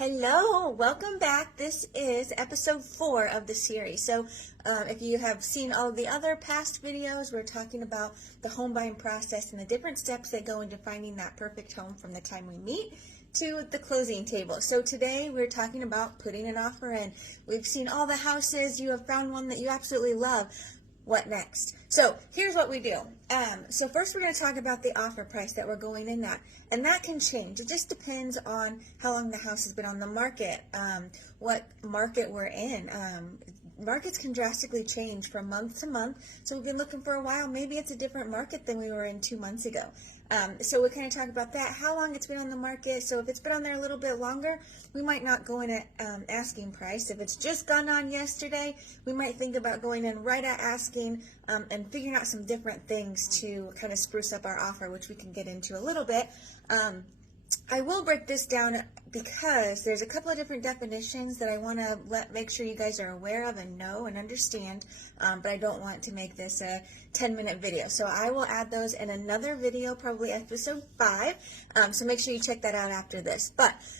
Hello, welcome back. This is episode 4 of the series. So if you have seen all of the other past videos, we're talking about the home buying process and the different steps that go into finding that perfect home from the time we meet to the closing table. So today we're talking about putting an offer in. We've seen all the houses. You have found one that you absolutely love. What next? So here's what we do. So first we're going to talk about the offer price that we're going in at, and that can change. It just depends on how long the house has been on the market, what market we're in. Markets can drastically change from month to month. So we've been looking for a while. Maybe it's a different market than we were in 2 months ago. So we kind of talk about that, how long it's been on the market. So if it's been on there a little bit longer, we might not go in at asking price. If it's just gone on yesterday, we might think about going in right at asking and figuring out some different things to kind of spruce up our offer, which we can get into a little bit. I will break this down because there's a couple of different definitions that I want to make sure you guys are aware of and know and understand, but I don't want to make this a 10-minute video. So I will add those in another video, probably episode 5, so make sure you check that out after this.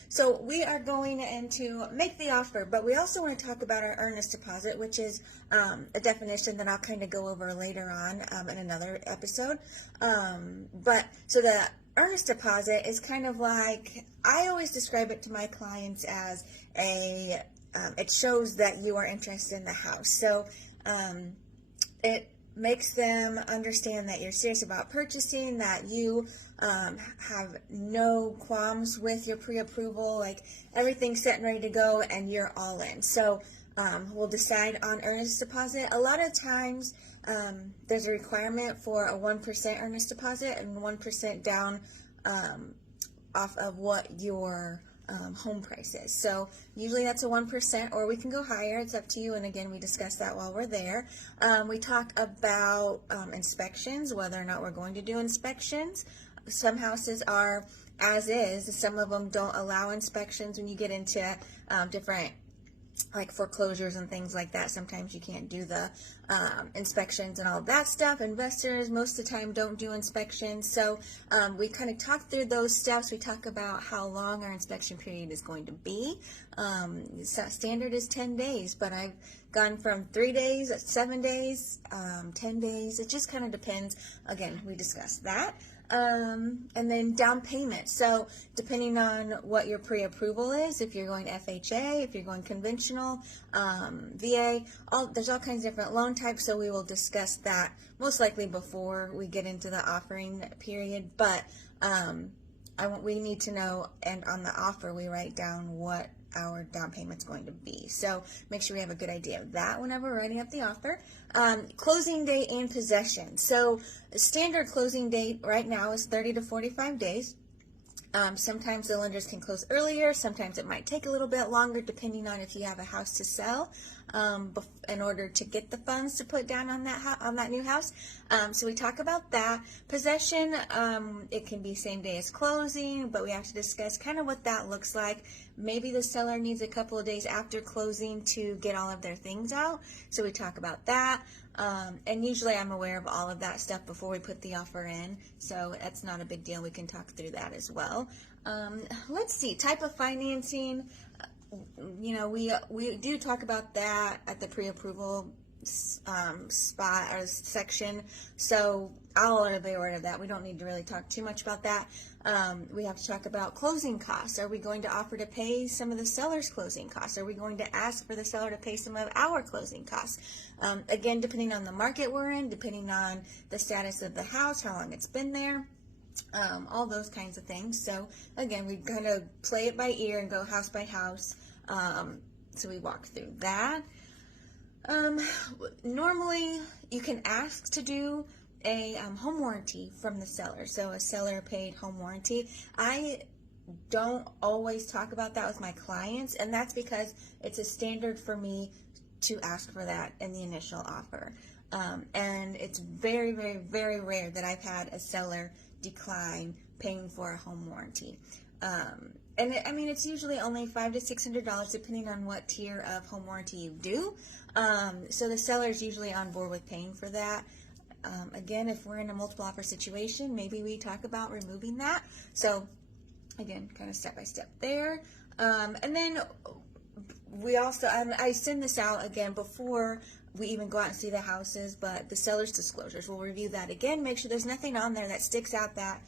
So we are going to make the offer, but we also want to talk about our earnest deposit, which is a definition that I'll kind of go over later on in another episode. So the earnest deposit is kind of like, I always describe it to my clients as it shows that you are interested in the house. So it makes them understand that you're serious about purchasing, that you have no qualms with your pre-approval, like everything's set and ready to go and you're all in. So we'll decide on earnest deposit. A lot of times there's a requirement for a 1% earnest deposit and 1% down off of what your home price is. So usually that's a 1%, or we can go higher. It's up to you. And again, we discuss that while we're there. We talk about inspections, whether or not we're going to do inspections. Some houses are as is. Some of them don't allow inspections. When you get into different like foreclosures and things like that, sometimes you can't do the inspections and all of that stuff. Investors most of the time don't do inspections. So we kind of talk through those steps. We talk about how long our inspection period is going to be. Standard is 10 days, but I've gone from 3 days, 7 days, 10 days. It just kind of depends. Again, we discussed that. And then down payment. So depending on what your pre-approval is, if you're going FHA, if you're going conventional, VA, there's all kinds of different loan types. So we will discuss that most likely before we get into the offering period. But we need to know, and on the offer we write down what our down payment's going to be. So make sure we have a good idea of that whenever we're writing up the offer. Closing date and possession. So the standard closing date right now is 30 to 45 days. Sometimes the lenders can close earlier. Sometimes it might take a little bit longer depending on if you have a house to sell in order to get the funds to put down on that new house. So we talk about that. Possession, it can be same day as closing, but we have to discuss kind of what that looks like. Maybe the seller needs a couple of days after closing to get all of their things out. So we talk about that. And usually I'm aware of all of that stuff before we put the offer in. So that's not a big deal. We can talk through that as well. Let's see, type of financing. We do talk about that at the pre-approval spot or section, so I'll already be aware of that. We don't need to really talk too much about that. We have to talk about closing costs. Are we going to offer to pay some of the seller's closing costs? Are we going to ask for the seller to pay some of our closing costs? Again, depending on the market we're in, depending on the status of the house, how long it's been there, all those kinds of things. So again, we kind of play it by ear and go house by house. So we walk through that. Normally you can ask to do a home warranty from the seller. So a seller paid home warranty. I don't always talk about that with my clients, and that's because it's a standard for me to ask for that in the initial offer. And it's very, very, very rare that I've had a seller decline paying for a home warranty. It's usually only $500 to $600 depending on what tier of home warranty you do. So the seller is usually on board with paying for that. Again, if we're in a multiple offer situation, maybe we talk about removing that. So again, kind of step by step there. And then we also, I send this out again before we even go out and see the houses, but the seller's disclosures, we'll review that again, make sure there's nothing on there that sticks out that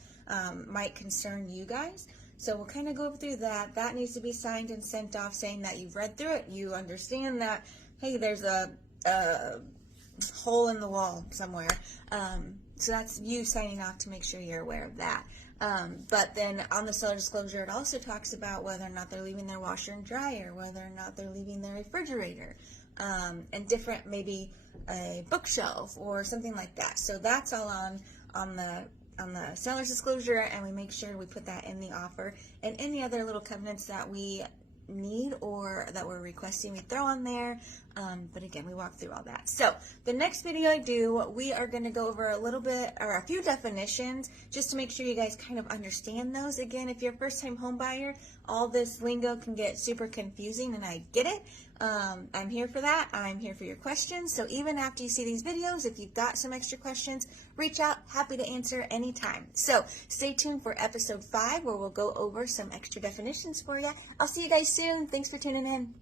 might concern you guys. So we'll kind of go through that. That needs to be signed and sent off saying that you've read through it, you understand that, hey, there's a hole in the wall somewhere. So that's you signing off to make sure you're aware of that. But then on the seller disclosure, it also talks about whether or not they're leaving their washer and dryer, whether or not they're leaving their refrigerator, and different, maybe a bookshelf or something like that. So that's all on the seller's disclosure, and we make sure we put that in the offer, and any other little covenants that we need or that we're requesting, we throw on there. But again, we walk through all that. So the next video I do, we are going to go over a little bit or a few definitions just to make sure you guys kind of understand those. Again, if you're a first-time home buyer, all this lingo can get super confusing, and I get it. I'm here for that. I'm here for your questions. So even after you see these videos, if you've got some extra questions, reach out. Happy to answer anytime. So stay tuned for episode 5 where we'll go over some extra definitions for you. I'll see you guys soon. Thanks for tuning in.